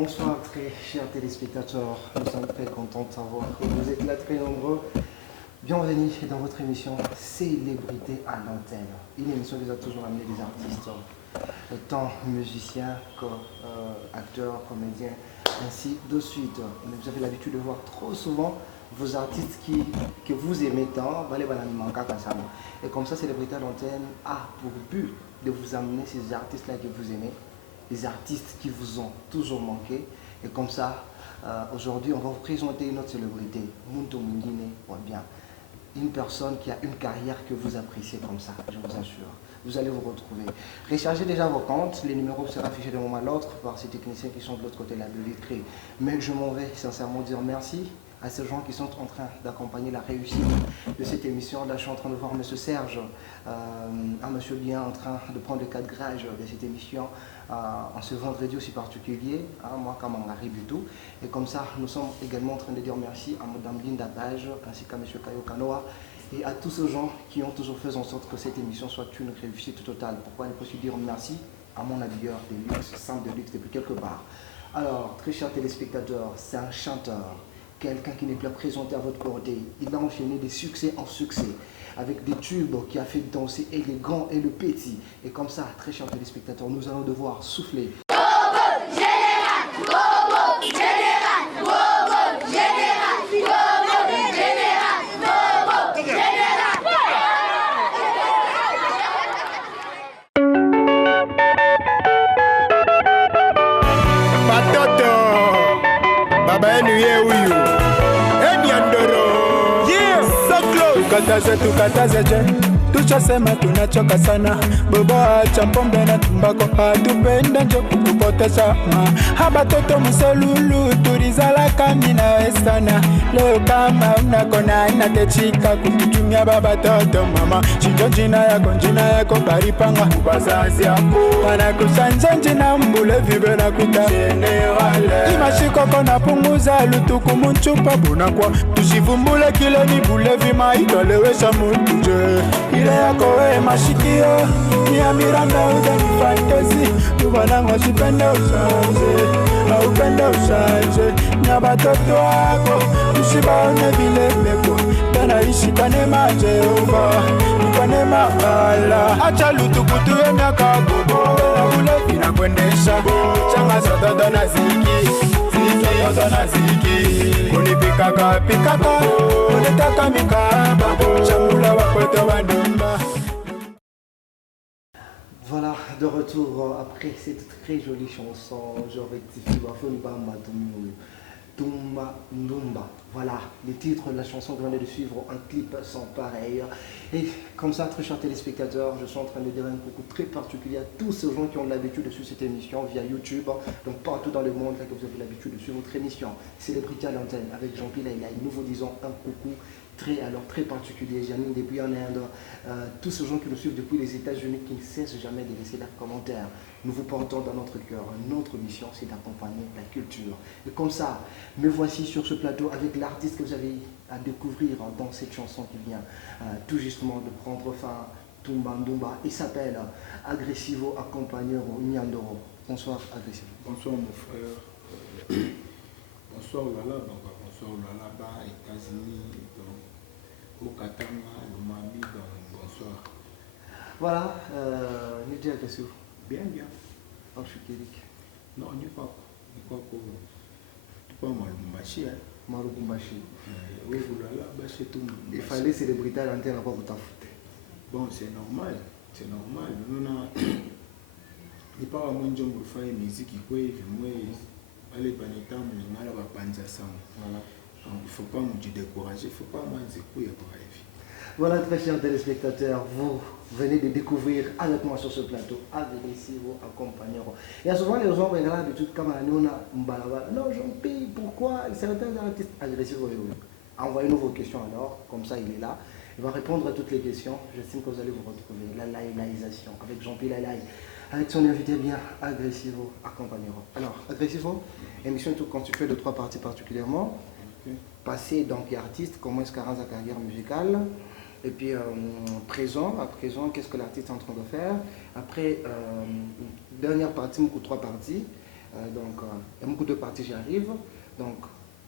Bonsoir très chers téléspectateurs, nous sommes très contents de savoir que vous êtes là très nombreux. Bienvenue dans votre émission Célébrité à l'antenne. Une émission qui vous a toujours amené des artistes, tant musiciens qu'acteurs, comédiens, ainsi de suite. Vous avez l'habitude de voir trop souvent vos artistes que vous aimez tant, et comme ça Célébrité à l'antenne a pour but de vous amener ces artistes-là que vous aimez, les artistes qui vous ont toujours manqué. Et comme ça, aujourd'hui, on va vous présenter une autre célébrité, Muntu Mungine, bien, une personne qui a une carrière que vous appréciez comme ça, je vous assure. Vous allez vous retrouver. Rechargez déjà vos comptes, les numéros seront affichés d'un moment à l'autre par ces techniciens qui sont de l'autre côté de la vitrine. Mais je m'en vais sincèrement dire merci à ces gens qui sont en train d'accompagner la réussite de cette émission. Là, je suis en train de voir M. Serge, un monsieur bien en train de prendre le cadrage de cette émission en ce vendredi aussi particulier, moi comme on arrive du tout. Et comme ça, nous sommes également en train de dire merci à Mme Linda Page, ainsi qu'à M. Kayo Kanoa, et à tous ces gens qui ont toujours fait en sorte que cette émission soit une réussite totale. Pourquoi il faut aussi dire merci à mon habilleur de luxe, centre de luxe depuis quelque part. Alors, très chers téléspectateurs, c'est un chanteur, quelqu'un qui n'est plus présenté à votre côté. Il a enchaîné des succès en succès, avec des tubes qui a fait danser et les grands et le petit. Et comme ça, très chers téléspectateurs, nous allons devoir souffler. Tukataze tuchasema tunachoka sana, boba acha pombe na tumbako, hatupenda njo kukupoteza haba toto mselulu tulizala kami nawe sana. Leo kama unakona inatechika kukutumia baba toto mama, chinjo njina yako baripanga ubazazi yako wanakusanja njina mbule vibe na kuita shene wale imashiko kona punguza lutuku munchupa bunakwa tusivumbule kile ni bule vima itolewesha mtu nje ile yako we mashikio ni ya miranda udani fantasy tubanango sipende usanje na upende usanje na batoto wako tusibaone vile meko tana ishi kwa nema Jehova ni kwa nema wala acha lutukutu ya miaka kubo na ule vina kuendesha changa sototo na ziki sototo na ziki unipikaka pikaka unitaka mikaba chamula wakweto wandomba. Voilà, de retour après cette très jolie chanson, je rectifie, Tumba Ndumba. Voilà, les titres de la chanson que vous venez de suivre, un clip sans pareil. Et comme ça, très chers téléspectateurs, je suis en train de dire un coucou très particulier à tous ces gens qui ont l'habitude de suivre cette émission via YouTube, donc partout dans le monde, là que vous avez l'habitude de suivre votre émission Célébrité à l'antenne avec Jean-Pierre Laïlaï. Nous vous disons un coucou très particulier, Janine depuis en Inde, tous ces gens qui nous suivent depuis les États-Unis qui ne cessent jamais de laisser leurs commentaires. Nous vous portons dans notre cœur. Notre mission, c'est d'accompagner la culture. Et comme ça, me voici sur ce plateau avec l'artiste que vous avez à découvrir dans cette chanson qui vient tout justement de prendre fin, Tumba Ndumba. Il s'appelle Agressivo Accompagnero Nyandoro. Bonsoir Agressivo. Bonsoir mon frère. Bonsoir Lala, bonsoir Lala, États-Unis, au Katanga, le Mali, bonsoir. Voilà, Nidia Agressivo. Bien. Oh, je suis Kérik. Non, il n'y a pas. Tu peux Marubumbashi. Marubumbashi. Oui, Lala, Bashi, tout. Il fallait Célébrité à l'antenne à quoi vous t'en foutez. Bon, c'est normal. Nous n'avons pas vraiment de faire musique qui peut aller dans les temps, mais nous pas panza ça. Donc il ne faut pas nous décourager, il ne faut pas nous décourager. Voilà, très chers téléspectateurs, vous venez de découvrir avec moi sur ce plateau Agressivo Accompagnero. Il y a souvent les gens qui regardent l'habitude comme on a Mbalaba. Non, j'en paye, pourquoi certains artistes Agressivo. Envoyez-nous vos questions alors, comme ça il est là. Il va répondre à toutes les questions. J'estime que vous allez vous retrouver. La laïlisation avec Jean-Pierre Laïlaï, avec son invité bien Agressivo Accompagnero. Alors, Agressivo, émission tout constituée de 3 parties particulièrement. Passé, donc artiste, comment est-ce qu'arrange sa carrière musicale. Et puis présent, à présent, qu'est-ce que l'artiste est en train de faire. Après, dernière partie, ou 3 parties, Donc, il y a beaucoup de parties, j'y arrive. Donc,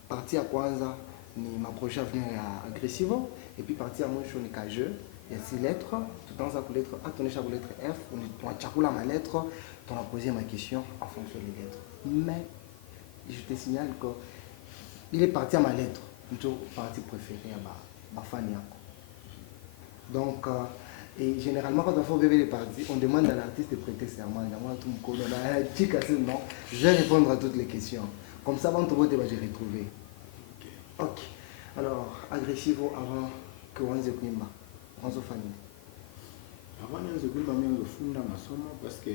partie à kwanza, ni ma prochaine avenir est agressive. Et puis, partie à moi, je suis un jeu. Il y a 6 lettres. Tout dans la lettre A, tu as chaque lettre F. On a chaque ma lettre. Tu as posé ma question en fonction des lettres. Mais, je te signale qu'il est parti à ma lettre. Plutôt partie préférée à ma famille. Donc, et généralement, quand on fait bébé les parties, on demande à l'artiste de prêter serment. Je vais répondre à toutes les questions. Comme ça, avant tout, j'ai retrouvé. Ok. Alors, agressivo avant que on se prime. On se famille. Avant de se prime, je fonde ma somme parce que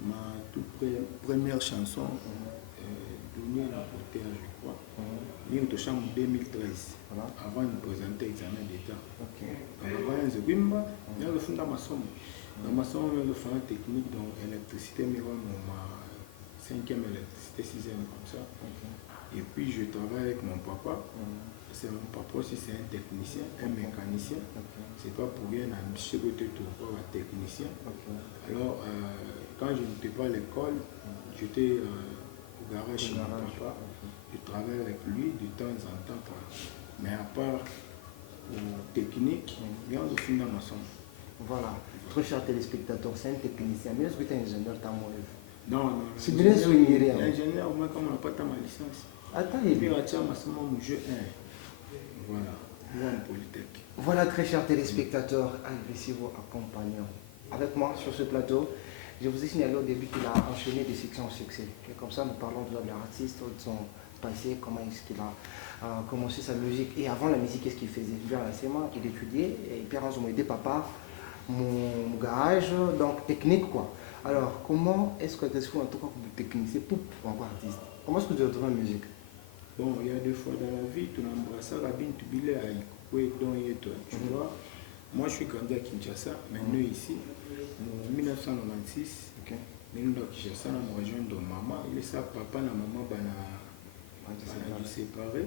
ma toute première chanson, donnée la portée, je crois, il est en 2013. Avant de présenter l'examen d'État. Avant de se prime, je fonde ma somme. Dans ma somme, je fais une technique dans l'électricité, mais ma 5e électricité, 6e comme ça. Et puis je travaille avec mon papa. C'est mon papa aussi, c'est un technicien, un mécanicien. C'est pas pour rien, je suis un technicien. Alors, quand je n'étais pas à l'école, j'étais au garage chez mon papa. Je travaille avec lui de temps en temps. Mais à part technique, bien au fond dans ma somme. Voilà. Très chers téléspectateurs, c'est un technicien. Mais est-ce que tu es ingénieur dans mon rêve? Non. C'est bien souligné. L'ingénieur, moi, comme on n'a pas ma licence. Attends, et puis, mon jeu 1. Voilà. One Polytech. Voilà, très chers téléspectateurs, agressivos accompagnants. Avec moi sur ce plateau, je vous ai signalé au début qu'il a enchaîné des succès en succès. Et comme ça, nous parlons de l'artiste, de son passé, comment est-ce qu'il a commencé sa musique. Et avant la musique, qu'est-ce qu'il faisait? Bien la CMA, il étudiait, et puis on m'a aidé papa, mon garage, donc technique quoi. Alors, comment est-ce que tu es en tout cas comme technicien pour un artiste? Comment est-ce que tu as retrouvé la musique? Bon, il y a 2 fois dans la vie, tu l'embrasses, tu billes à tu vois. Moi, je suis grandi à Kinshasa, maintenant ici, en 1996. Je suis à Kinshasa, dans la région de maman. Il est ça, papa et maman, ils sont séparés.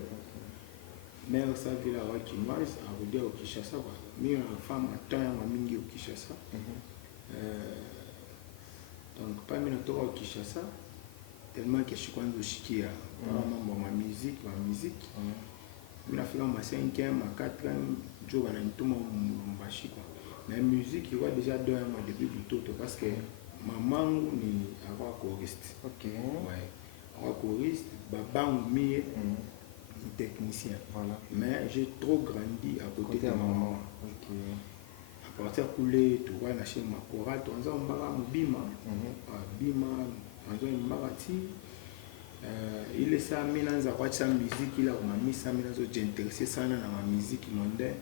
Mère, sa ville à Chinoise, à Rodé au Kinshasa. Mais la femme a tant à Mingi au Kinshasa. Donc, pas maintenant au Kinshasa, tellement que je suis quand je ma musique. Je suis fait ma 5e, ma 4e, je suis fait ma musique, il y a déjà 2 ans depuis tout parce que maman est un choriste. Ouais. Un choriste, papa est technicien. Voilà. Mais j'ai trop grandi à côté de maman. À partir de tu vois, la chaîne ma chorale, tu as un bima. Il est ça, il a sa musique, il a mis sa musique, j'ai intéressé ça dans ma musique mondaine.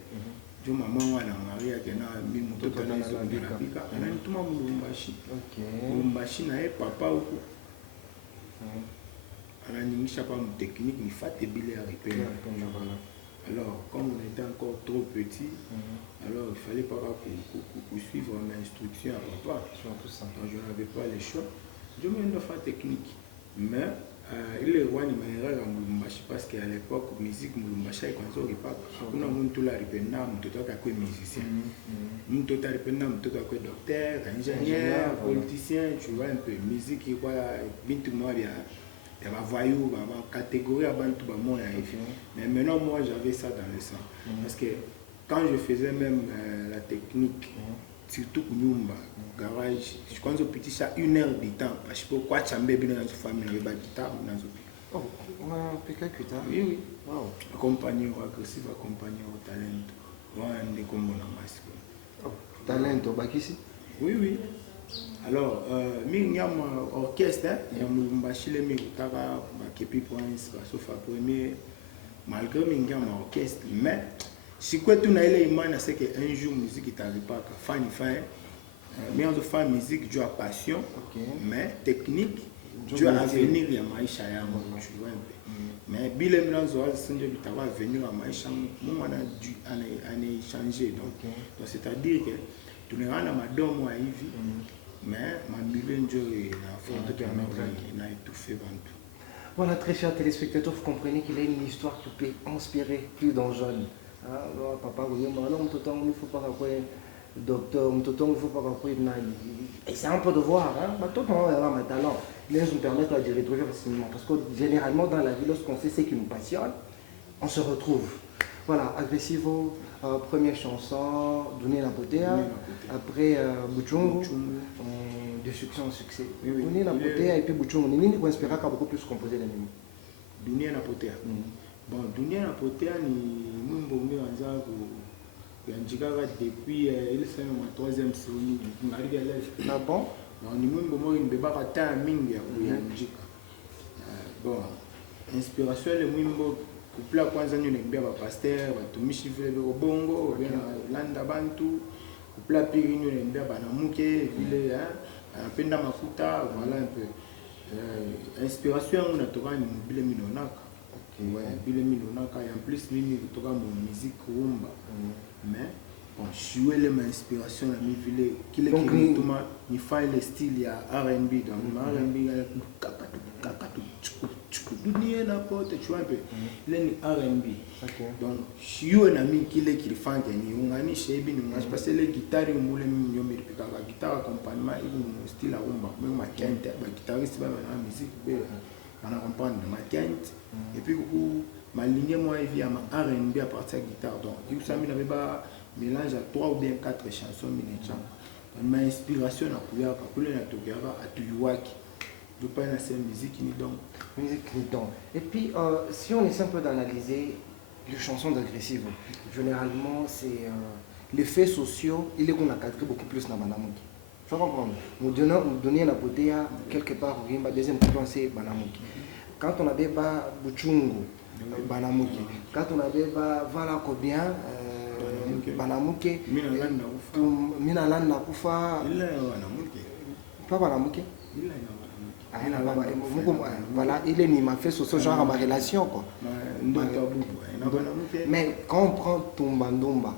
Je maman a marié avec un mille motos dans la Bika. On a tout le monde Lumbashi na papa ou on a une technique, il faut te biler à répéter. Alors, comme on était encore trop petit, alors il fallait pas suivre mes instructions à papa. Donc je n'avais pas le choix. Je me suis fait technique. Mais il est roi de manière à Mulumbashi parce qu'à l'époque, la musique Mulumbashi est quand on pas. On a mon tout la répéna, mon tout à quoi musicien. Mon tout à répéna, mon tout à quoi docteur, ingénieur, politicien, tu vois un peu. Musique, il y a bintu moi, il y a ma voyou, ma catégorie à bantu, moi. Mais maintenant, moi, j'avais ça dans le sang. Parce que quand je faisais même la technique, surtout pour Nyumba, garage, je pense au petit ça 1 heure de temps. Parce que pourquoi tu as bien dans notre famille, avec la guitare dans notre pays. Oh, on a quelques guitares. Oui. Wow. Accompagné au agressif, accompagné au talent. On est comme on masque. Talent au bac ici? Oui. Alors, il y a un orchestre, il y a un bachiller, il y a un Kepi Prince, sauf à premier, malgré il y a un orchestre, mais si quoi tu n'as pas c'est qu'un jour, la musique n'arrive pas, fan, mais on fait musique, tu as passion, mais technique, tu as avenir à Maïcha, tu vois un peu. Mais Billy Mlanzo, c'est avenir à Maïcha, moi, on a dû changer. Donc, c'est-à-dire que tu n'es pas dans ma dame à Ivy, mais ma million de n'a étouffé. Voilà, très chers téléspectateurs, vous comprenez qu'il y a une histoire qui peut inspirer plus d'un jeune. Papa, vous dites, non, il ne faut pas qu'il docteur, il ne faut pas qu'il et c'est un peu de voir, tout le monde a un talent. les gens nous permettent de retrouver facilement. Parce que généralement, dans la vie, lorsqu'on sait ce qui nous passionne, on se retrouve. Voilà, Agressivo, première chanson, Donner la beauté. Après, Buchungu, de succès en succès. Donner la beauté et puis Buchungu. Nini qui inspire beaucoup plus composer les mêmes. Donner la beauté. Bon, Donner la beauté, nous sommes depuis il fait ma troisième série. Ah bon? Nous sommes bon, inspiration, le Mwimbo, couple à kwanza nous n'aimons pas pasteur, batumishi vile bongo, landa bantu, couple à piri nous n'aimons pas namuke, vile penda mafuta, voilà un peu. Inspiration on a trouvé une bile minonaka. Ouais, bile minonaka et en plus mimi kutoka mon musique rumba. Mais bon, jouer les inspiration la mi vile kile kituma ni fait le style ya R&B donc R&B dunia na pote tu vois un peu il est R&B donc jouer na mi kile kilifanya ni ungani shebi ni ungashi parce que les guitares mule mimi pika la guitare accompagnement il style rumba même ma quinte ba guitariste ba na musique be on a comprendre ma quinte et puis ma ligne moi via ma R&B à partir de guitare donc il ça n'avait pas mélange à 3 ou bien 4 chansons miniatures ma inspiration à pouvoir calculer na tokera à tuyuaki je pas na cette musique ni donc et puis si on essaie un peu d'analyser les chansons d'Agressivo généralement c'est les faits sociaux il est qu'on a cadré beaucoup plus dans Banamuki. Tu vas comprendre nous donner la beauté à quelque part au deuxième plan c'est Banamuki. Quand on avait pas Buchungu Banamuki, quand on avait pas Vala Kobien Banamuke, Minalan Nakufa, pas Banamuke. Voilà, il est m'a fait sur ce genre de relation quoi. Mais quand on prend Tumbandumba,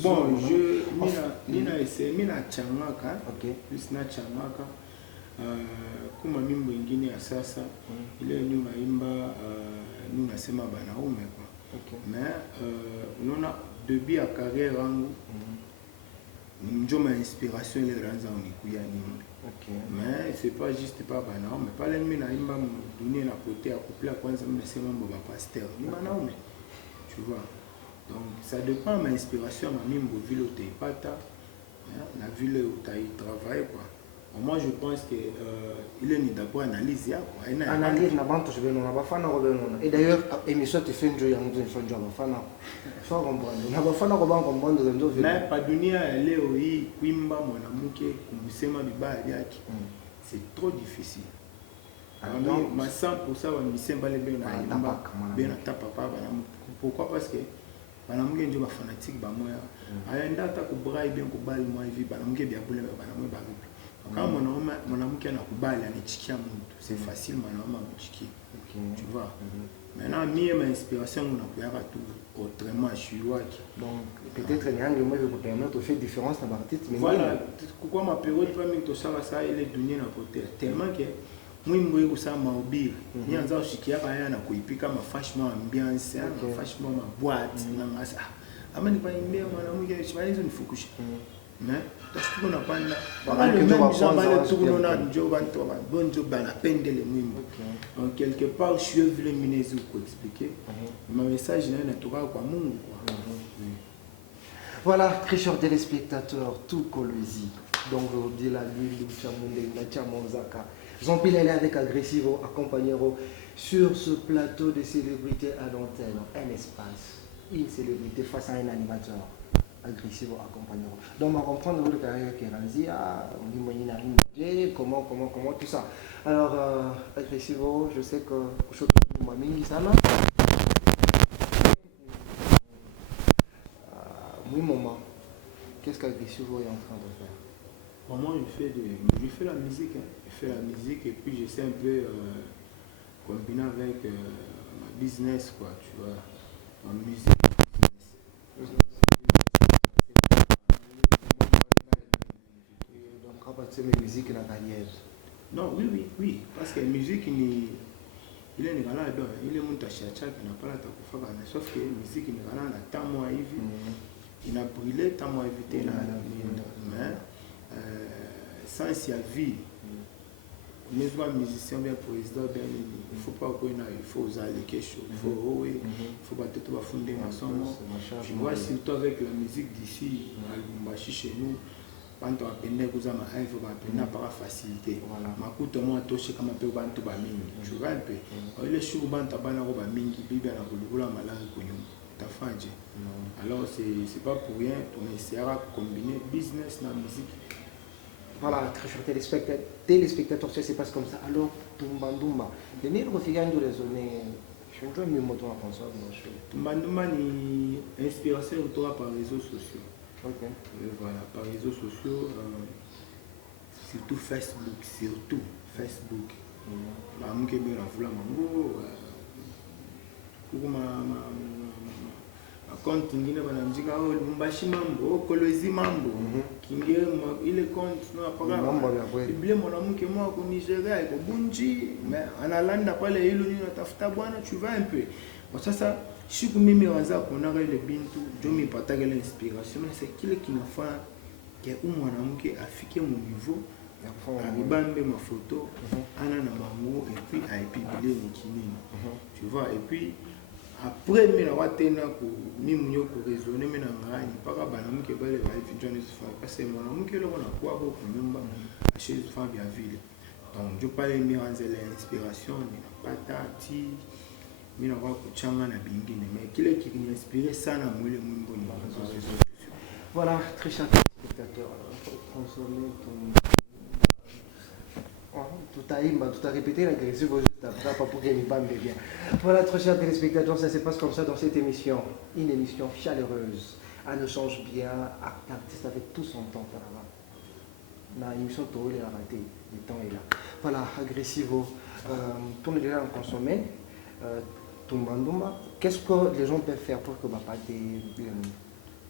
bon, mina changaka, plus na changaka, kuma mimbo ingine ya sasa, ile nyuma imba nuna sema banaume quoi. Mais unaona début à carrière yangu ndio ma inspiration ile ranza unikuya nini. Mais c'est pas juste pas banaume, mais pale mimi naimba dunia na pote ya couple ya kwanza mimi nasema mambo ba pasteur. Ni banaume. Tu vois. Donc ça dépend ma inspiration ma mimbo vile utaipata na vile utaitravailler quoi. Moi je pense que il est d'abord analyse ya quoi. Analyse na bantu je vais non bafana ko benona. Et d'ailleurs émission te fait njo yango njo njo bafana. Faut comprendre. Na bafana ko ba comprendre njo vile. Na pa dunia leo hii kuimba mwanamke kumsema vibaya yake. C'est trop difficile. Alors ma 100% wa misemba le bena imba bena tapa pa bana. Pourquoi? Parce que banamuke njo ba fanatique ba moya. Aenda ta ku braille bien ku bali moi vie banamuke bia bule banamuke ba. Kama mwanamke anakubali anichikia mtu c'est facile mwanaume amchikie. Tu vois. Maintenant mie ma inspiration unakuya tu autrement shiwaki. Donc peut-être ni angle moi je vous permettre de faire différence dans l'artiste mais voilà pourquoi ma période pas mimi to sala ça ile dunia na potea tellement que mwimbo yuko sama mahubiri ni anza ushikia kaya na kuipika mafashma ambiance mafashma ma boîte na ngasa ama ni paimbea mwanamke shibazo nifukusha. Mais tuko na panda donc quelque part je suis venu minézu pour expliquer ma message là na toka kwa Mungu quoi. Voilà, très chers téléspectateurs, tout Kolwezi. Donc on dit la Bible du Chamonde, la Chamonzaka. Jean-Pierre est avec Agressivo, accompagneront sur ce plateau de célébrités à l'antenne, un espace, une célébrité face à un animateur. Agressivo accompagneront. Donc on va comprendre votre carrière qui est rendue à comment tout ça. Alors Agressivo, je sais que je oui maman, qu'est-ce qu'Agressivo est en train de faire? Moi je fais la musique, je fais la musique et puis j'essaie un peu combiner avec ma business quoi, tu vois, ma musique. Donc, musique na carrière. Non, oui, parce que la musique il est nigala do, il est monta chacha qui n'a pas la takufa mais sauf que la musique nigala na tamo hivi. Il a brûlé tamo évité na mais sans y a vie. mais un musicien bien président bien il faut pas qu'on a il faut aller quelque chose il faut pas tout fonder ensemble. Je vois surtout avec la musique d'ici à Lubumbashi chez nous quand on appelle que ça m'a il faut pas par facilité makuto moi touché comme un peu bantu ba mingi tu vois un peu ile shuru banta bana ko ba mingi bibi na kulukula malanga kunyu tafanje. Alors c'est pas pour rien on essaiera de combiner business na musique. Voilà, très chers téléspectateurs, ça se passe comme ça. Alors, Tumbandumba, les nègres figurent de raisonner. Je ne sais pas mieux moto en console. Tumbandumba ni inspiration autour par réseaux sociaux. Ok. Voilà, par réseaux sociaux, surtout Facebook, surtout Facebook. Mamuke bien la voula mango. Compte ngine banamjika oh Lubumbashi mambo Kolwezi mambo kinge ile compte no apaka biblia mwanamke mwa ku Nigeria iko bunji mais analanda pale hilo nini natafuta bwana tu vas un peu kwa sasa siku mimi waanza kuona ile bintu ndio mipata ile inspiration c'est kile kinafaa ke mwanamke afike mu niveau ya kufanya bambe mafoto ana na mango et puis a publier kinini tu vois et puis après mais la watena ko mimi yo ko raisonner mais na ngani paka banamuke bale ba ifijone sifa parce que mwanamuke lo na kwa ko kunyumba chez femme bien ville donc je parle mi anzela inspiration ni napata ti mimi na kwa kuchanga na bingine mais kile qui m'inspire sana mwile mwimbo ni voilà très chers spectateurs consommer tout a répété l'agressif juste après, pas pour qu'il n'y ait pas de bien. Voilà, très chers téléspectateurs, ça se passe comme ça dans cette émission. Une émission chaleureuse. Elle nous change bien. L'artiste avec tout son temps. Dans l'émission, tout est raté. Le temps est là. Voilà, agressivo. Tourne déjà en consommer. Tumbandumba. Qu'est-ce que les gens peuvent faire pour que papa te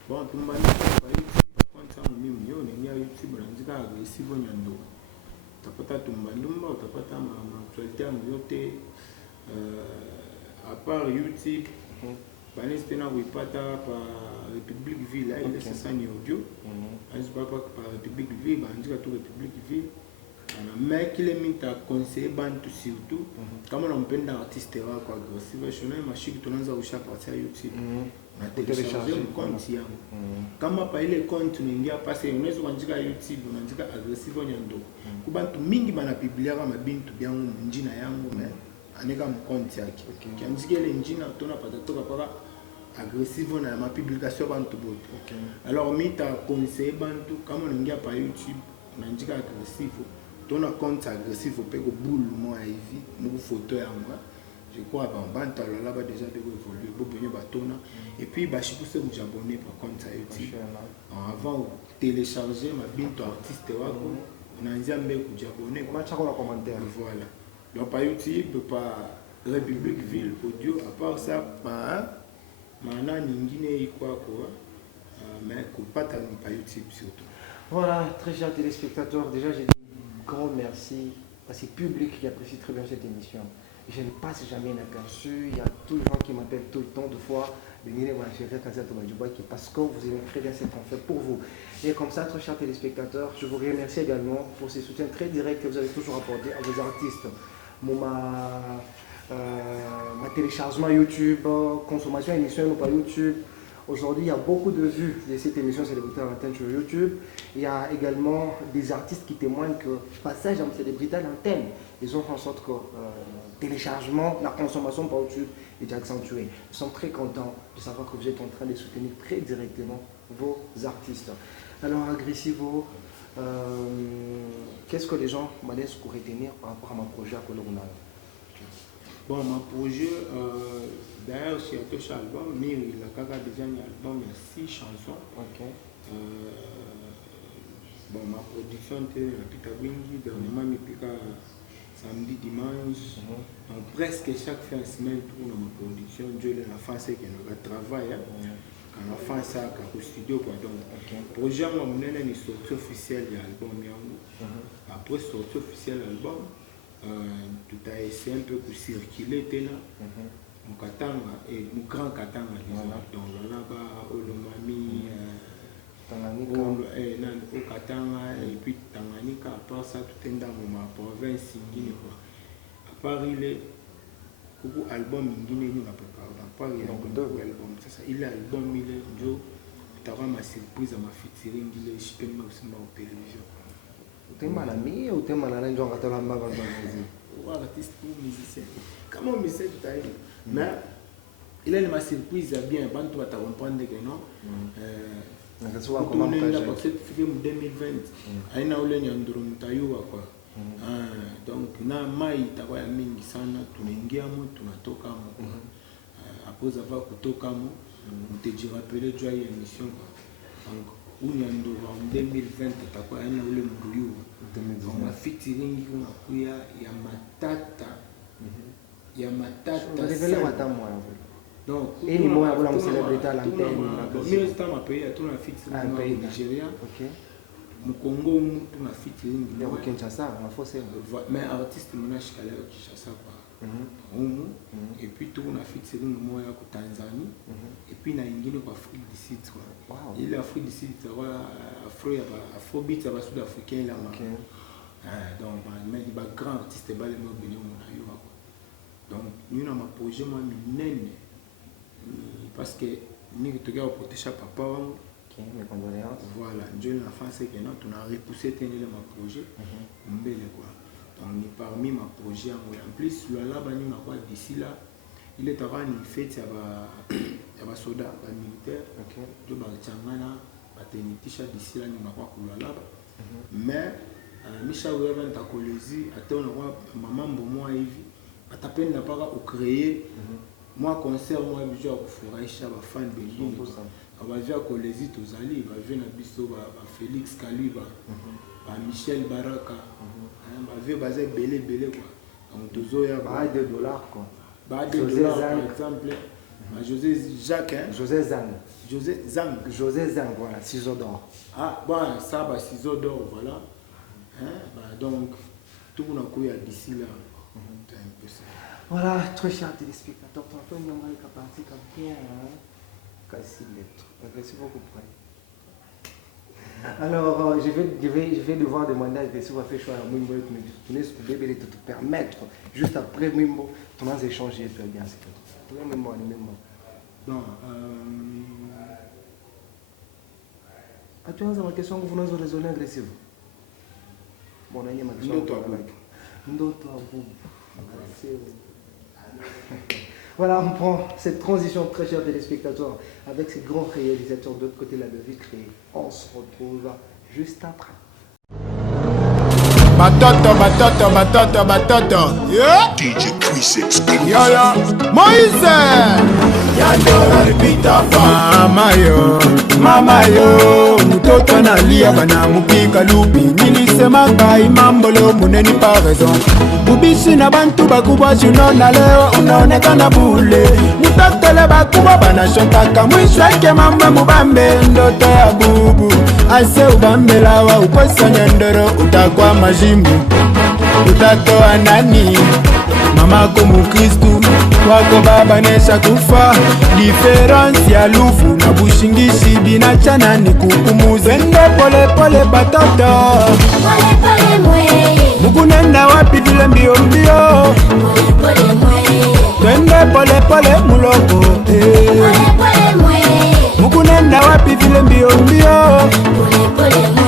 bon, Tumbandumba, quand on a YouTube, on a agressivo nyando. Utapata Tumbandumba, utapata actualité yote à part YouTube, banisi tena kuipata pa Republic Ville, ile sasa ni audio. Banisi pa Republic Ville, banjika tu Republic Ville. Mais kile mita conseiller bantu surtout kama unampenda artiste wako aggressive shona mashiki tunaanza kusha partir YouTube. Na télécharger compte yangu. Kama pa ile compte unaingia pase unaweza kuandika YouTube unaandika aggressive nyando. Kubantu mingi bana publier kama bintu byangu njina yangu mais aneka mkonti yake. Kiandika ile njina tuna pata toka paka aggressive na ma publication bantu bote. Alors mita conseiller bantu kama unaingia pa YouTube unaandika aggressive tona compte agressif au pego boule moi hivi mon photo yangu je crois ba banta là-bas déjà de évoluer bo benye batona et puis ba chipuse vous abonner par compte YouTube avant télécharger ma binto artiste wako unaanzia mbe kujabone kwa chako na commentaire voilà donc par YouTube par République Ville audio à part ça pa maana nyingine iko kwa mais kupata ni par YouTube surtout. Voilà, très chers téléspectateurs, déjà j'ai grand merci à ce public qui apprécie très bien cette émission. Je ne passe jamais inaperçu. Il y a tous les gens qui m'appellent tout le temps, de fois, parce que vous aimez très bien ce qu'on fait pour vous. Et comme ça, très chers téléspectateurs, je vous remercie également pour ces soutiens très directs que vous avez toujours apportés à vos artistes. Ma téléchargement YouTube, consommation émission ou pas YouTube. Aujourd'hui, il y a beaucoup de vues de cette émission Célébrité à l'antenne sur YouTube. Il y a également des artistes qui témoignent que passage en Célébrité à l'antenne, ils ont fait en sorte que téléchargement, la consommation par YouTube est accentuée. Nous sommes très contents de savoir que vous êtes en train de soutenir très directement vos artistes. Alors, Agressivo, qu'est-ce que les gens m'ont retenir par rapport à mon projet à Coloruna? Bon, mon projet, d'ailleurs, c'est un touche album, mais il a déjà un album, il y a 6 chansons. Okay. Bon, ma production était la Pitagwingi, dernièrement, je pique samedi, dimanche. Donc, presque chaque fin de semaine, pour ma production, Dieu la face qui nous travaille. Quand on fait ça, au studio, pardon. Le projet, moi, je suis une sortie officielle de l'album. Après sortie officielle de l'album, tout a essayé un peu pour circuler là mon katanga et mon grand katanga donc là-bas Olomami Tanganyika. Au Katanga et puis Tanganyika, à part ça, tout est dans ma province, à part il est beaucoup album, il est nous préparé. À part il y a beaucoup d'albums, c'est ça. Il est album, il est Joe. Tu as ma surprise à ma featuring, il est je peux même aussi ma télévision. Tu es mal ami ou tu es mal à l'aise de la main? Artiste ou musicien. Comment musicien tu as eu? Mais il a ma surprise bien, quand tu vas te comprendre que non. Comment on a passé film 2020. Il y a un quoi. Donc na mai tawa ya mingi sana tunaingia mo tunatoka mo. Après avoir kutoka mo, on te dit rappeler joie émission. Donc unyando en 2020 takuwa yana ule mruyu. On a featuring kuya ya matata. Ya matata. Révélez moi moi. Donc et ni moi voilà célébrité à l'antenne. Mais c'est un pays, tout un featuring au Nigeria. OK. Au Congo, tout un featuring. Au Kinshasa, on a faussé. Mais artiste mon âge calé au Kinshasa quoi. Et puis tout un featuring moi au Tanzanie. Et puis na ingine kwa Afrique du Sud quoi. Il Afrique du Sud Afrobeat va sud-africain là. Donc mais des grands artistes ba les mo béni mon ayo quoi. Donc nous on a projet moi minene parce que nous avons protégé papa. Mes condoléances. Voilà, Dieu n'a pas fait que nous avons repoussé mon projet. Donc parmi ma projet en plus là d'ici là il est avant une fête il y a soda militaire. Je vais d'ici là nous mais Michel Weber ta collègue attends maman moi Evie à peine n'a pas créer. Moi, concert, moi, je vais faire un fan de Belgique. On va voir Kolezi Tozali, on va voir Nabiso, Félix Kaluba, Michel Baraka, on va voir Bazé Belé Belé. Donc, Tozoya. Bah, $2 quoi. Bah, $2 par exemple. José Jacques. José Zang. José Zang. José Zang, voilà, ciseaux d'or. Ah, bon, ça, bah, ciseaux d'or, voilà. Donc, tout le monde a d'ici là. C'est un peu ça. Voilà, très chers téléspectateurs, tu as fait une nouvelle capacité comme bien, cassé lettre. Merci beaucoup. Alors, je vais devoir demander à Grécy, on va faire choix à Mimbo, de te permettre, juste après Mimbo, tu vas échanger très bien. C'est tout. Même moi. Non, tu as une question que vous nous raisonnez agressive. Bon, on a une question. Voilà, on prend cette transition très chers téléspectateurs avec ces grands réalisateurs de l'autre côté de la vitre et on se retrouve juste après. Batoto. Yeah. DJ Chris Yola. Moïse. Yandora ripita Mama yo. Mtoto analia bana mupika lupi. Nilisema kai mambo leo muneni pa raison. Ubishi na bantu bakubwa junona leo unaonekana bule. Mtoto le bakubwa bana shotaka mwisho yake mambo mubambe ndoto ya bubu. Ase ubambe lawa ukwesa nyandoro utakwa majimbu. Utatoa nani? Mama komu Kristu wako baba nesha kufa. Difference ya lufu na bushingishi binachana ni kupumuze. Ende pole pole batoto. Pole pole mwe. Mukunenda wapi vile mbio mbio. Pole pole mwe. Twende pole pole muloko. Pole pole mwe. Mukunenda wapi vile mbio mbio. Pole pole mwe.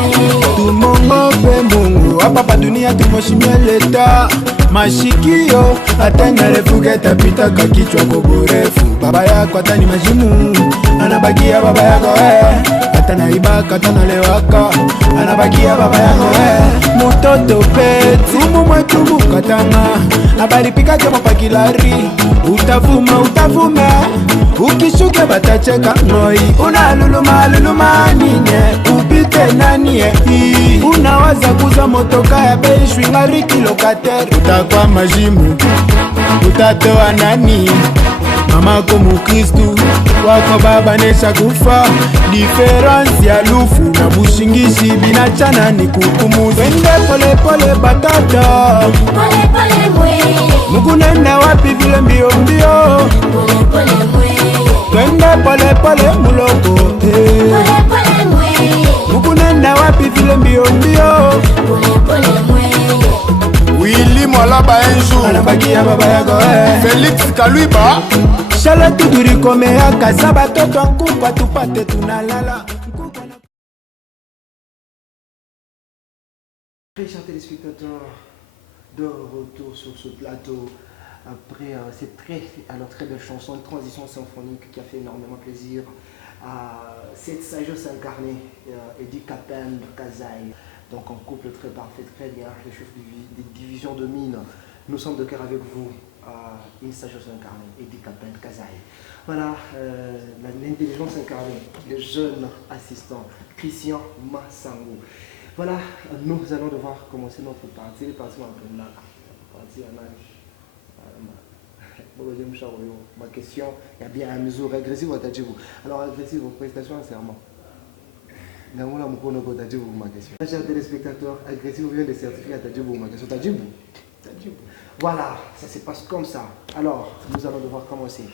Tumongope Mungu hapa pa dunia tumoshimie leta. Mashikio atanya refuge tapita kakichwa koborefu. Baba yako atani majimu anabakia baba yako atana ibaka atana lewaka anabakia baba yako Mutoto peti mumwetumu katanga abari pika kama pakilari. Utavuma ukishuke batacheka noi. Unaluluma ninye upite nanie. Unawaza kuza motoka ya bei shwingari kilokater. Utakwa majimu utatoa nani? Mama komu Kristu wako baba nesha kufa. Difference ya lufu na bushingishi binachana ni kupumuze. Wende pole pole batata. Pole pole mwe. Mukunenda wapi vile mbio mbio. Pole pole mwe. Twende pole pole muloko. Pole pole mwe. vile mbio mbio. Pole pole mwe. Willy Mwalaba un jour. Anabakia baba yako Félix Kaluiba. Shala tuduri komea kasa batoto nkupa tupate tunalala. Très chers téléspectateurs, de retour sur ce plateau après cette très belle chanson, une transition symphonique qui a fait énormément plaisir à cette sagesse incarnée, Eddie Capen Kazaï. Donc un couple très parfait, très bien, les chefs des divisions de mine. Nous sommes de cœur avec vous, une sagesse incarnée, Eddie Capen Kazaï. Voilà, l'intelligence incarnée, le jeune assistant, Christian Massango. Voilà, nous allons devoir commencer notre partie. Les parties ma question, il y a bien un mesure régressive à Tadjibou. Alors, régressive, vos prestations, serment. Ma question. Chers téléspectateurs, agressif vient de certifier à Tadjibou, ma question. Tadjibou. Voilà, ça se passe comme ça. Alors, nous allons devoir commencer.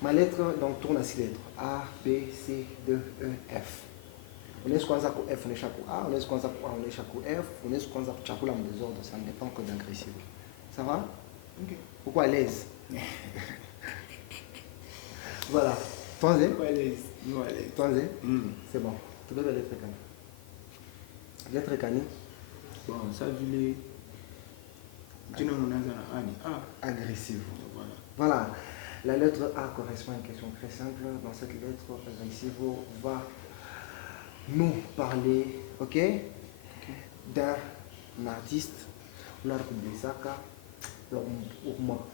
Ma lettre donc tourne à 6 lettres. A, B, C, D, E, F. On est kwanza ku F, on est chaque A, on est kwanza ku A, on est chaque F, on est kwanza ku chakula en désordre, ça ne dépend que d'agressif. Ça va? Ok. Pourquoi à l'aise? Voilà. Twanzé? Pourquoi à l'aise? Nous à l'aise. Twanzé? C'est bon. Tu dois lettre cani. Lettre cani? Bon, ça vu les. Tu n'as pas Ani. Ah. Agressif. Voilà. Voilà. La lettre A correspond à une question très simple. Dans cette lettre, agressif va nous parler, ok, d'un artiste, on a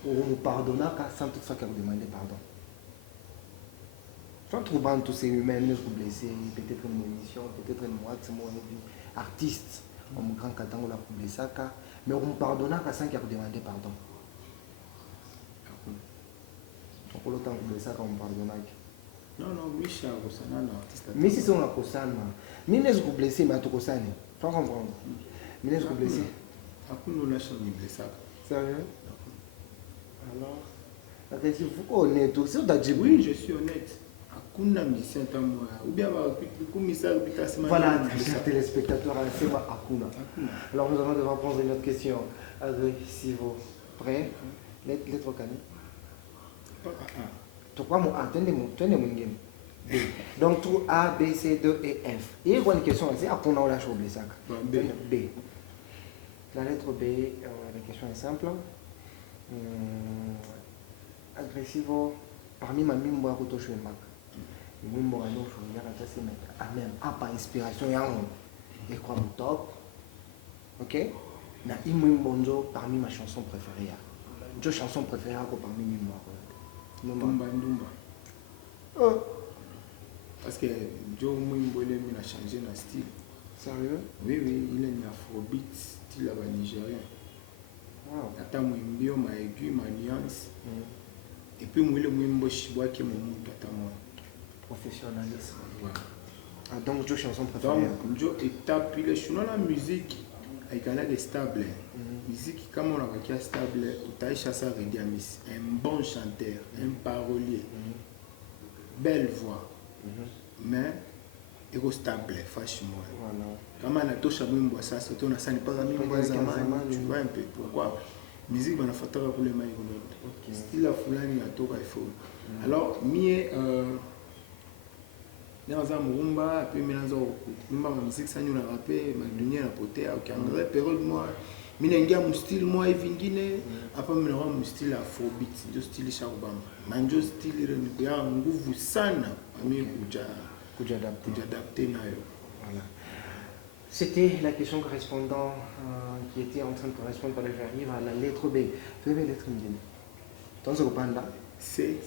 nous pardonner sans toutefois qu'il demander pardon. Sans troubant tous ces humains, nous sommes blessés, peut-être une émission, peut-être une moite, artiste, on me grand catango la blessé, mais on pardonne sans qu'il demander pardon. On peut le temps blessé quand on pardonne. Non, Misha, c'est un artiste. Mais si c'est un artiste, mais les gens blessés, mais tout ça, faut comprendre. Mais les gens blessés. Après, nous lâchons les blessés. Sérieux? Alors, vous honnête aussi, oui, je suis honnête. Voilà, chers téléspectateurs, c'est moi Akuna. Alors, nous allons devoir prendre une autre question. Si vous prêts, lettre cani. Pourquoi mon A? Tenez mon game. B. Donc, tout A, B, C, D et F. Et il y a une question, c'est à on a lâché au blessé. B. La lettre B, la question est simple. Agressivo, parmi ma mimbo à Koto Chouemak. Mimbo à nous, je vais regarder même pas inspiration, et quoi mon top. Ok? Na Imwimbo parmi ma chanson préférée. Deux chansons préférées parmi Mimbo. Ndumba. Parce que Joe Mwimbo a changé de style. Sérieux? Oui, il est un afrobeat, style nigérien. Wow. Attends, Mwimbo, ma aiguë, ma nuance. Et puis, Mwimbo, je vois que mon monde est professionnalisme. Voilà. Ah, donc, deux chansons préférées. Donc, Joe étape, puis la musique, avec un stable. Musique, comme on a qui est stable, un bon chanteur, un parolier, belle voix, mais il est stable, franchement. Comme on a touché à Mwimbo, ça, c'est un assaini, pas à Mwimbo, tu vois un peu pourquoi. Musique, on a fait pour les mains. Style la foulani, il faut. Alors, dans un rumba, puis dans la musique, ça nous a rappelé, ma lumière a poté, ok, en vrai, période, moi, mon style, moi, et vingine, après, mon style afrobeat, mon style charobam, mon style, il y a un goût sana, ami, j'ai adapté. Voilà. C'était la question correspondant qui était en train de correspondre par le j'arrive à la lettre B. Tu veux la lettre B? Dans ce panda, C.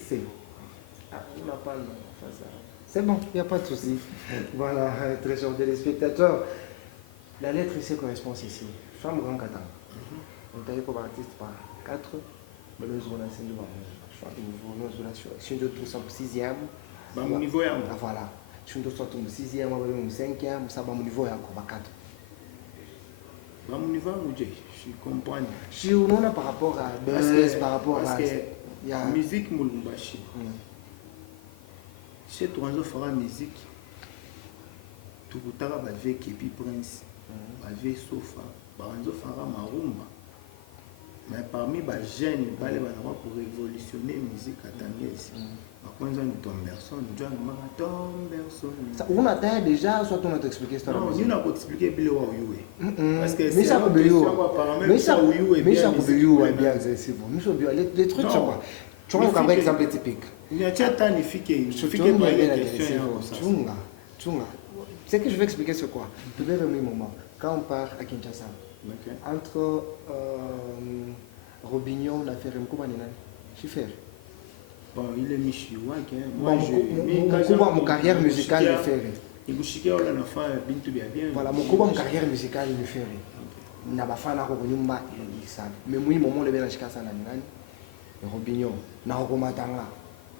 Ah, il n'a pas le nom. C'est bon, il n'y a pas de souci. Voilà, très chers téléspectateurs. La lettre C correspond ici. Femme grand katan. On t'a dit comme artiste par 4. Mais le jour là, c'est devant. Je suis de tout ça pour 6e. Mon niveau est voilà. Je suis de tout ça pour 6e, 5e, ça va mon niveau est encore 4. Mon niveau, je comprends. Je suis au monde par rapport à buzz, par rapport à la musique Moulumbashi. Chez toi, on fera musique. tukutaka bave Kepi Prince bave Sofa banzofara marumba mais parmi les jeunes bale banaka pour révolutionner musique catangaise kwanza ni Tomberson ndio anamaka Tomberson on a déjà soit on a expliqué ça non ni na ko expliquer bile wa uyuwe parce que mais ça ko biyo mais ça ko biyo bien agressif mais ça biyo les trucs ça quoi tu vois un exemple typique il y a tata ni fike pas les questions tunga ce que je vais expliquer c'est quoi tu veux un moment quand on part à Kinshasa entre Robignon la faire comment ni nani Chifer. Bon, il est Michiwa, moi mon carrière musicale le fait. Voilà, mon carrière musicale le fait. Na bafana ko nyumba il ça. Mais moi moment le bela chikasa na nani? Robignon, na ko matanga.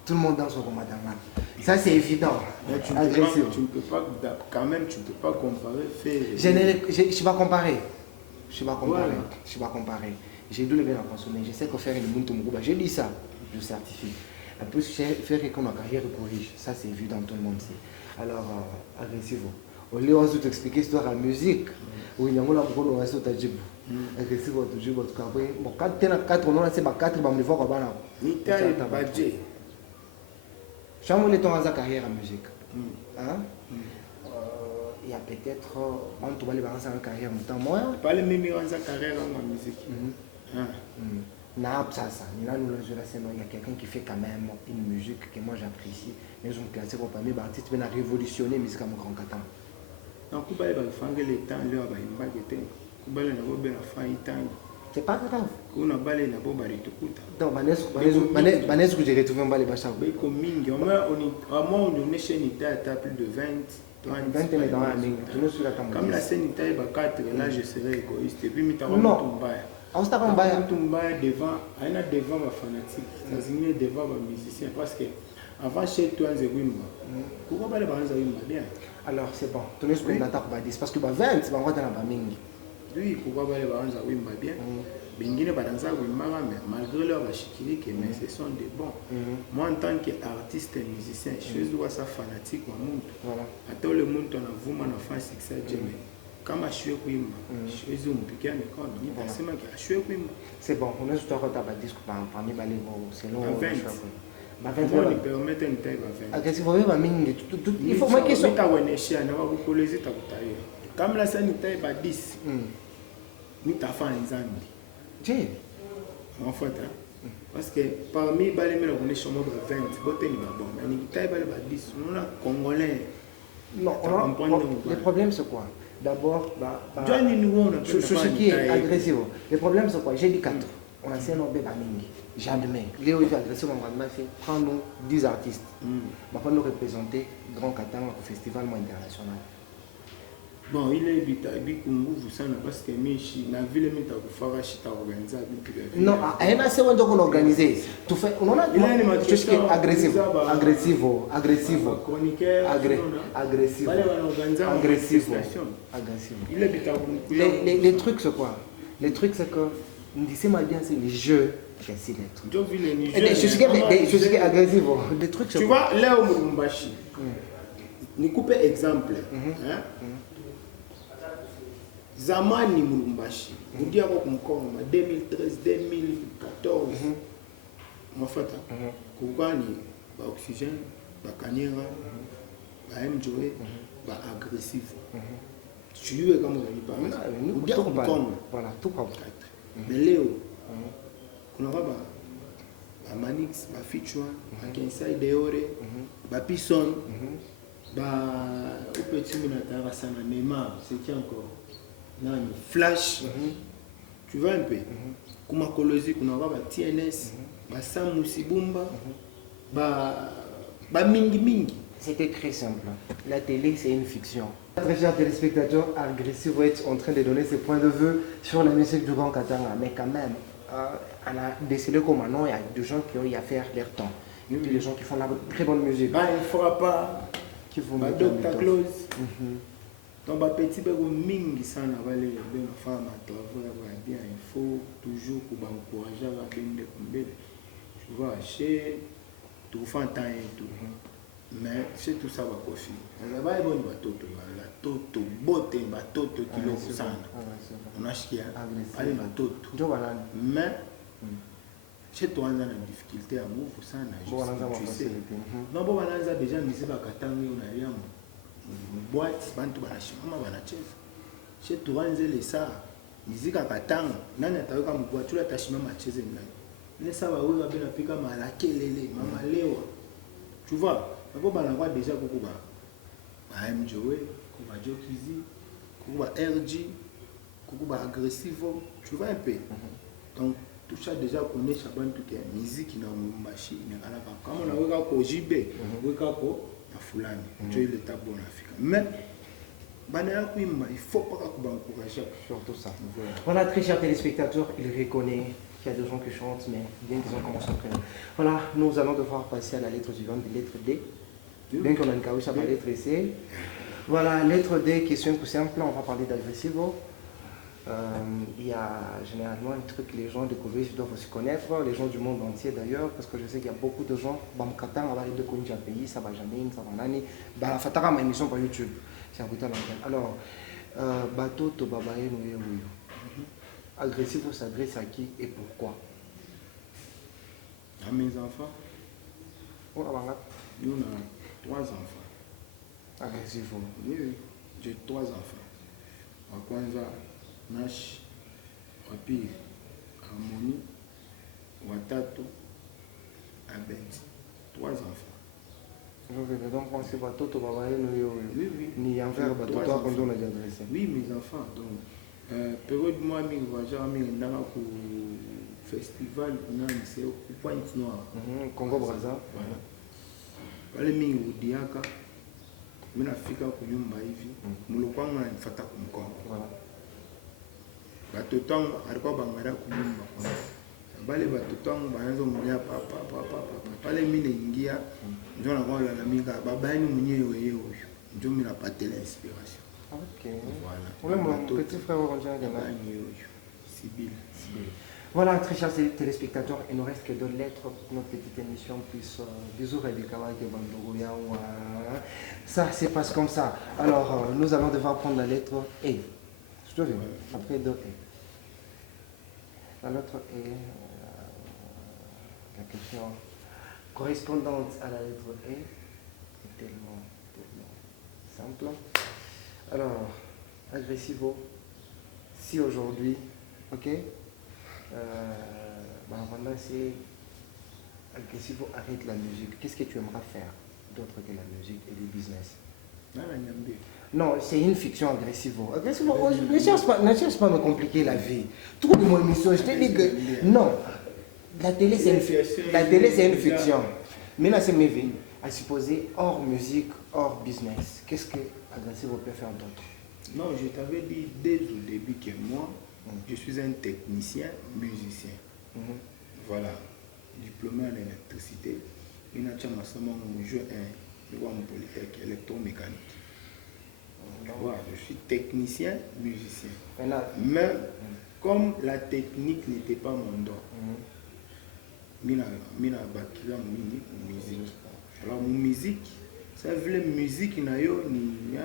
Tout le monde danse au matanga. Ça c'est évident. Tu ne peux pas quand même tu ne peux pas comparer fait. Je vais comparer. Je vais comparer. J'ai dû le bien consommer. Je sais que faire le monde Muruba, j'ai dit ça. Je certifie. Un peu faire que ma carrière corrige, ça c'est évident, tout le monde sait. Alors, agressivement. Au lieu de t'expliquer l'histoire de la musique, où il y a un peu de reste de Djibou. Agressivement, tu joues votre carrière. Bon, quand tu as 4 ans, c'est 4 ans, il faut que tu aies. Nita et Badje. Chaque fois, tu as une carrière en musique. Il y a peut-être, on te va aller dans une carrière en temps moins. Pas le même carrière en musique. Il y a quelqu'un qui fait quand même une musique que moi j'apprécie. Mais ils ont classé comme parmi les artistes qui ont révolutionné la musique à mon grand catin. Donc, vous avez fait le temps, vous avez fait c'est pas grave. Vous avez fait le temps. Donc, Vanessa, que j'ai retrouvé un balai bachar. Moi, on est chez Nita à plus de 20. 20 ans dans la ligne. Comme la scène Nita est 4, là je serais égoïste. Et puis, non. On s'est devant ma fanatique, c'est-à-dire devant ma musicien parce que avant chez toi c'est Wimba. Pourquoi pas les parents Wimba bien? Alors c'est bon. Tu ne sais pas parce que 20 c'est pas encore dans la mingi. Oui, pourquoi pas les parents Wimba bien? Bengine badanza Wimba mais malgré leur chikiri mais ce sont des bons. Moi en tant qu'artiste et musicien, je suis sa fanatique au monde. Voilà. À tout le monde on a vraiment un fan succès Jimmy. Kama shwe kuimba shwezi umpikia mikono ni nasema ki ashwe kuimba c'est bon on est sur ta disque parmi les selon ma 20 ni permettre ni taiba 20 agressif va mingi il faut moi question ta wenesha na ba kukolezi ta kutayo kama la sani taiba 10 ni ta fa nzambi je en fait parce que parmi les mena konesha mo 20 bote ni ba bon ni taiba le ba 10 on a congolais non le problème c'est quoi? D'abord, sur ce qui est agressif. Le problème, c'est quoi? J'ai dit 4. On a fait un bébé j'admets. Léo est agressif, on va faire prendre 10 artistes. On va nous représenter Grand Katanga au festival international. Bon, il est Bikungu, vous savez, parce que la ville est organisée. Non, il y a assez de qu'on organise. Tu fais, on a tout ce qui est agressif. Les trucs, c'est quoi? Les trucs, c'est que, d'ici mal bien, c'est les jeux. Je suis agressif. Les trucs, tu vois, là où Murumbashi, nous coupons exemple. Zamani Mulumbashi, vous dire en 2013, 2014, en fait, Kougani, Oxygène, Kanyera, MJOE, agressif. Tu lui es comme on dit, vous dire voilà, tout comme mais Léo, on aura Manix, Fichua, Kensai Deore, Pisson, au petit Minatara Sana Neymar, c'est qui encore? Flash, tu vois un peu. Kuma Kolosi, on aura TNS, Sam Musibumba, Mingi Mingi. C'était très simple. La télé, c'est une fiction. Très chers téléspectateurs, Agressif va être en train de donner ses points de vue sur la musique du Grand Katanga. Mais quand même, on a décelé comme maintenant, il y a des gens qui ont eu à faire leur temps. Et puis les gens qui font la très bonne musique. Il ne fera pas. Qui font Dr. Close. Donc, petit peu mingi ça n'a pas les femmes à travailler bien. Il faut toujours encourager à bien de combler. Tu vois, chez tout fan temps et tout. Mais c'est tout ça, Bakofi. On va y avoir une batoto, la toto, botte, batoto, kilo, sana. On a chié, allez, batoto. Mais, chez toi, on a une difficulté à mouvoir, sana, tu sais. Non, bon, on a déjà mis ça, Katanga, on a rien. Boîte, bantu, banachima, banachef. Chez toi, on a les ça. Musique à Katanga, nana tawe kama voiture atashima macheze ndani. Ne sawa wewe bena pika malakelele, mama lewa. Tu vois, ngabo bana kwa déjà kukuba. Ba MJOE, kuba Jokizi, kuba RG, kuba agressivo, tu vois un peu. Donc tout ça déjà connaît chaban tout est musique na machine na kala kama na weka ko JB, weka ko na fulani. Tu es le tabou en Afrique. Mais il faut pas encourager. Surtout ça. Voilà, très chers téléspectateurs, il reconnaît qu'il y a des gens qui chantent, mais bien qu'ils ont commencé à faire. Voilà, nous allons devoir passer à la lettre suivante, la lettre D. Bien qu'on a une carouche à la lettre C. Voilà, lettre D, question tout simple, on va parler d'agressivo. Il y a généralement un truc que les gens de Covid doivent aussi connaître, les gens du monde entier d'ailleurs, parce que je sais qu'il y a beaucoup de gens, Bamkatan, on va aller de Konja pays, ça va jamais, ça va nani, bah, fatara ma émission par YouTube. Alors, bateau to babaye no agressif s'adresse à qui et pourquoi? À mes enfants. Nous avons 3 enfants. Agressif. Oui, j'ai 3 enfants. Wakwanza, Nash, Wapi, Harmonie, Watato, Abed. 3 enfants. Donc, on sait bateau to babaye no Oui, oui. Ni envers bateau to quand on a adressé. Oui, mes enfants. Donc, période moi, je vais dans un festival, c'est au Point Noir. Congo Brazza. Wale mingi udiaka, mimi nafika kunyumba hivi, mlokwangu ananifuata kumkongo. Voilà. Batoto wangu alikuwa bangara kunyumba kwanza. Bale batoto wangu banaanza mlia papa. Pale mimi naingia, ndio nakuwa lalamika, baba yenu mwenyewe yeye huyo. Ndio mimi napata l'inspiration. Ok. Voilà. Mon petit frère Orangean Sibyl. Voilà, très chers téléspectateurs, il ne nous reste que 2 lettres pour que notre petite émission puisse bisous ça se passe comme ça. Alors, nous allons devoir prendre la lettre E. Je te dis, après 2 E. La lettre E, la question correspondante à la lettre E est tellement simple. Alors, agressivo, si aujourd'hui, ok, pendant c'est agressivo, arrête la musique. Qu'est-ce que tu aimeras faire d'autre que la musique et le business? Non, c'est une fiction agressivo. Agressivo, ne cherche pas à me compliquer la vie. Trouve mon émission, je te dis que non. La télé, c'est une fiction. Mais là, c'est mes vies. À supposer hors musique, hors business. Qu'est-ce que agressivo peut faire d'autre? Non, je t'avais dit dès le début que moi, je suis un technicien, musicien. Voilà, diplômé en électricité. Je joue un polytechnique électromécanique. Voilà, je suis technicien, musicien. Mais comme la technique n'était pas mon don, mina bakila musique. Alors mon musique, c'est vrai musique na yo ni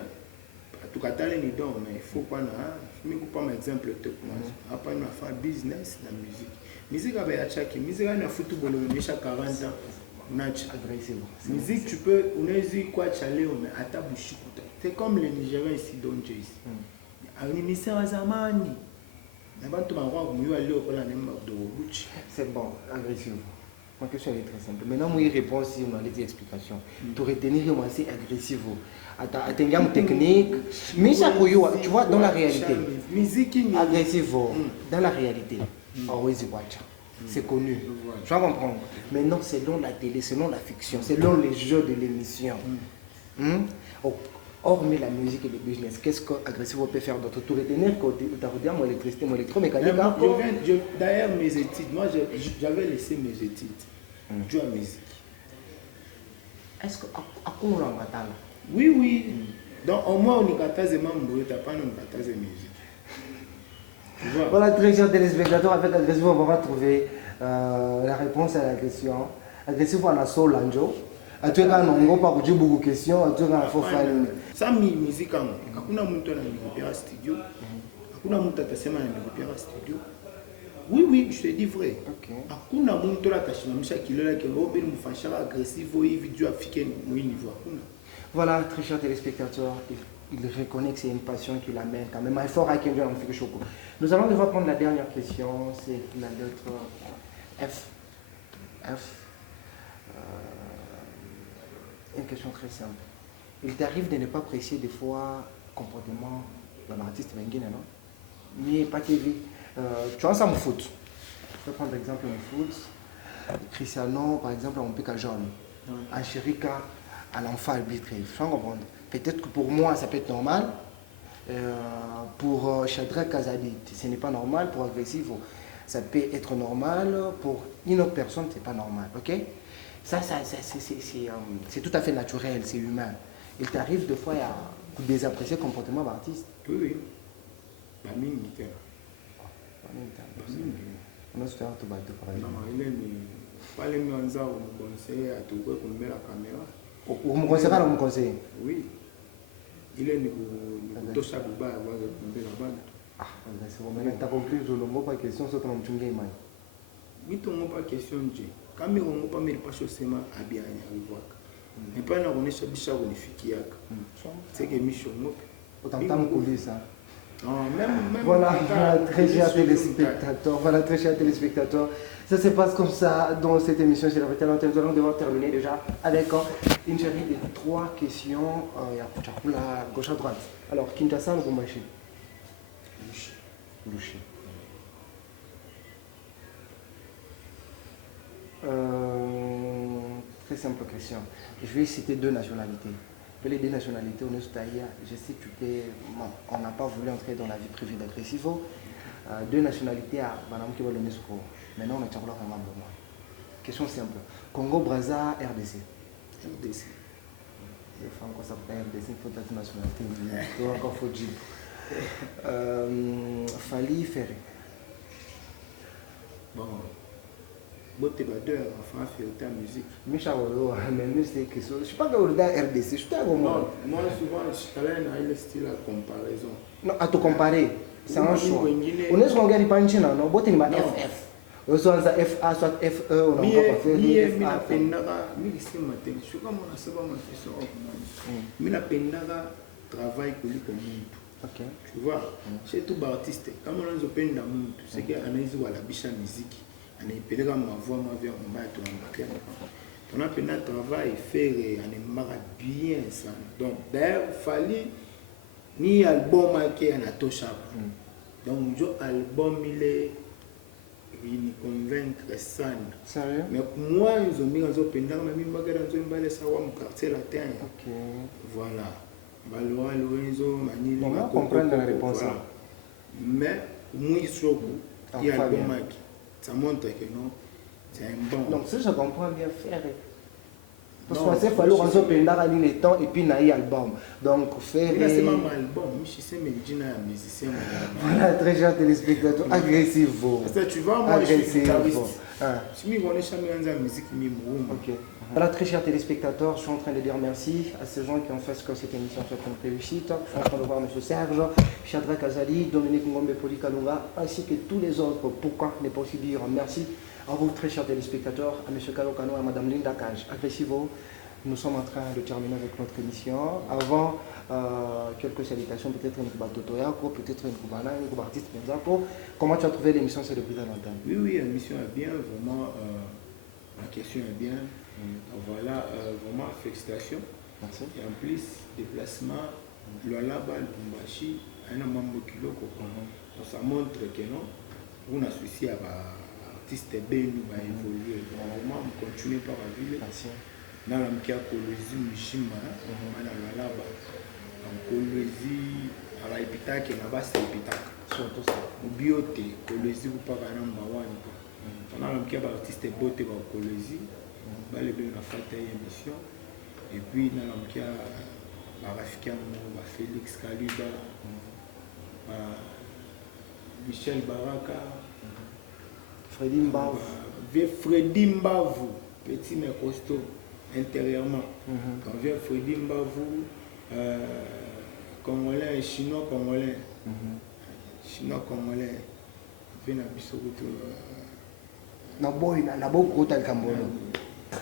tout cas ni don, mais il faut pas na je me coupe un exemple te moi. Après on a fait business la musique. Musique avec la chaque musique na football on chaque 40 ans. Musique tu peux on est quoi chaler mais ata bushikuta. C'est comme les Nigériens ici Don Joyce. Animiseur zamani. C'est bon, agressif. Ma question est très simple. Maintenant, moi, il répond si on a des explications. Tu retenir moi c'est agressif. Atteindre une technique. Mais ça, tu vois, dans la réalité. Agressif. Dans la réalité. C'est connu. Tu vas comprendre. Maintenant, selon la télé, selon la fiction, selon les jeux de l'émission. Hormis la musique et le business, qu'est-ce qu'agressif peut faire d'autre? Tout retenir que tu as regardé mon électricité, mon électromécanique. D'ailleurs, mes études, moi j'avais laissé mes études. Jouer à la musique. Est-ce que à quoi on l'a? Oui, oui. Donc au moins on est capable de m'embrouiller, tu n'as pas de musique. Voilà, très chers téléspectateurs, avec agressif, on va trouver la réponse à la question. Agressif, on a Soul Anjo. À toi, on n'a pas beaucoup de questions. À toi, il faut faire. Ça, musique, hakuna mtu ananigopia studio. Hakuna mtu atasema ananigopia studio. Oui, oui, je te dis vrai. Hakuna mtu atashimamisha kilele que Robin mfashara agressif hivi juu afike niveau. Hakuna. Voilà, très chers téléspectateurs, il reconnaît que c'est une passion qui l'amène quand même. Il faut raconter un peu choco. Nous allons devoir prendre la dernière question, c'est la lettre F. Une question très simple. Il t'arrive de ne pas apprécier des fois le comportement d'un artiste benguine, non? Mais pas TV. Tu vois ça en foot. Je vais prendre l'exemple en foot. Cristiano, par exemple, on peut qu'à jaune. Anchirika, à l'enfant arbitré. Je comprends. Peut-être que pour moi, ça peut être normal. Pour Shadrach Kazadi, ce n'est pas normal. Pour Agressivo, ça peut être normal. Pour une autre personne, ce n'est pas normal. Ok? Ça c'est tout à fait naturel, c'est humain. Il t'arrive des fois à désapprécier le comportement d'artiste. Oui, oui. Baming, on a se faire tout battre par exemple. Non, il est pas les miens à me conseiller à tout pour mettre la caméra. Vous me conseillez ou vous me conseillez? Oui. Il est tout ça pour bas avoir de la bande. Ah, c'est bon. Maintenant, tu as compris, je n'ai pas de question sur ton nom. Oui, tu n'as pas de question. Quand tu n'as pas de question, à bien arriver. Mais pas là, on est sur le bichard, on est fiquier. C'est que Michel Mop. Autant de coulisses. Même voilà, très chers téléspectateurs. Voilà, très chers téléspectateurs. Ça se passe comme ça dans cette émission. C'est la vérité. Nous allons devoir terminer déjà avec une série de 3 questions. À gauche à droite. Alors, Kinshasa ou Gombashi? Louché. Très simple question. Je vais citer 2 nationalités. Les 2 nationalités, on est je sais que tu peux. On n'a pas voulu entrer dans la vie privée d'Agressivo. 2 nationalités à Madame qui va donner ce cours. Maintenant, on est encore vraiment bon. Question simple. Congo, Brazza, RDC. RDC. Les femmes, quand ça peut être RDC, il faut être nationalité. Il faut encore faut dire. Fali Ferré. Bon. Botte badeur, enfin, faire ta musique. Michel mais c'est que je ne suis pas dans le RDC, je suis à moi. Moi, souvent, je travaille dans le style à comparaison. Non, à te comparer, c'est un choix. On est sur un gars de Panchina, non? Botte n'est pas FF. Soit FA, soit FE, on n'a pas fait. Je travail tu vois, chez tout artiste, quand on a open dans monde, c'est qu'il y a la bicha musique, on est pelé comme ma voix, ma vie, on va être en on a peine à travail, faire, on est marre bien ça. Donc, d'ailleurs, il fallait ni album qui est en atocha. Donc, le album, il convaincre ça. Sérieux? Mais moi, ils ont mis en open dans ma vie, ils ont mis ça mon quartier latin. Voilà. On comprend la réponse. Mais, moi, il y a album ça montre que non, c'est un bon. Donc, si je comprends bien, faire. Parce que c'est fallu en open dans le temps et puis il y a album. Donc, faire. C'est mon album, je sais, mais je suis un musicien. Voilà, très chers téléspectateurs, agressif. Tu vois, moi, je suis guitariste. Je suis jamais en musique, ok. Voilà, très chers téléspectateurs, je suis en train de dire merci à ces gens qui ont fait ce que cette émission soit une réussite. Je suis en train de voir M. Serge, Shadrach Kazali, Dominique Ngombe Polikalunga, ainsi que tous les autres. Pourquoi ne pas aussi dire merci à vous, très chers téléspectateurs, à M. Kalokano et à Mme Linda Cage. Agressivo, nous sommes en train de terminer avec notre émission. Avant, quelques salutations, peut-être une Kubatotoyako, peut-être une Kubana, une Kubartiste Benzako. Comment tu as trouvé l'émission Célébrité à l'antenne? Oui, l'émission est bien, vraiment, la question est bien. Voilà, vraiment, félicitations. Merci. Et en plus, déplacement, le Laba, le Bumbashi, un membre kilo. Donc ça montre que non, on a souci à l'artiste bien nous va évoluer. Vraiment, on continue par la ville. Merci. Dans la mkia kolezi mishima, on a le Laba. Donc kolezi à la épitake, on a bas épitake. Surtout ça. Au biote, kolezi ou pas à number 1. On a le mkia artiste beauté va kolezi. Les bien a fait une émission et puis dans l'amkia Rafika Félix Kaluba Michel Baraka Freddy Mbavu Freddy Mbavu petit mais costaud intérieurement. Quand vient Freddy Mbavou, Congolais, Chinois Congolais, Chinois Congolais, vient à Bissoutou.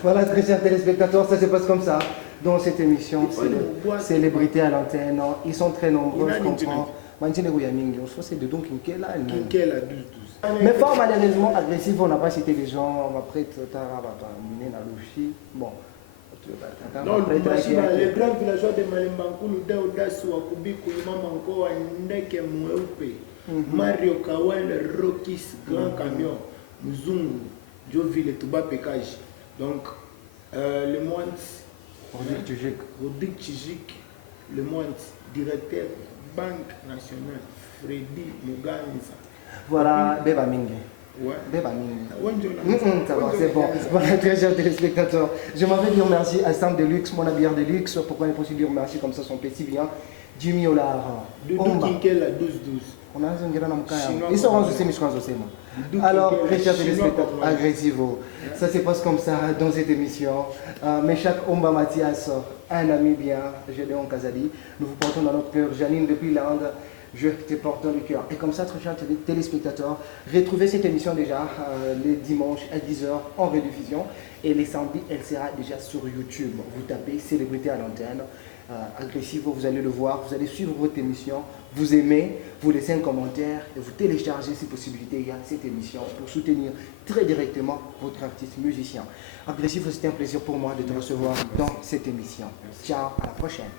Voilà, très chers téléspectateurs, ça se passe comme ça dans cette émission. Célébrité à l'antenne. Ils sont très nombreux, je comprends. C'est de donc mais fort malheureusement agressif, on n'a pas cité les gens. Après, bon. Non, les grands villageois de Malembankulu, Daoudas, Wakubi, Koulimamanko, Ndeke Mweupe, Mario Kawel, Rokis, Grand Camion, Muzungu, Joville, Touba Pekage. Donc, le moine Rodik Tchijik, le moine directeur Banque Nationale, Freddy Muganza. Voilà, Beba Mingue. Ouais. Beba Mingue. Ça va, c'est bon. Voilà, très chers téléspectateurs. Je m'avais dit merci à Sam Deluxe, mon habilleur de luxe. Pourquoi il faut dire merci comme ça, son petit bien. Jimmy Olar. Kinkel 12-12. On a un grand nom. Ils seront aussi, mais je pense aussi. Alors, très chers téléspectateurs, agressivo. Ça se passe comme ça dans cette émission. Mais chaque Omba Mathias, un ami bien, Gédéon Kazali, nous vous portons dans notre cœur. Janine depuis l'Inde, je te porte dans le cœur. Et comme ça, très chers téléspectateurs, retrouvez cette émission déjà les dimanches à 10h en rediffusion. Et les samedis, elle sera déjà sur YouTube. Vous tapez Célébrité à l'antenne. Agressivo, vous allez le voir, vous allez suivre votre émission, vous aimez, vous laissez un commentaire et vous téléchargez ces possibilités à cette émission pour soutenir très directement votre artiste musicien. Agressivo, c'était un plaisir pour moi de te recevoir dans cette émission. Ciao, à la prochaine.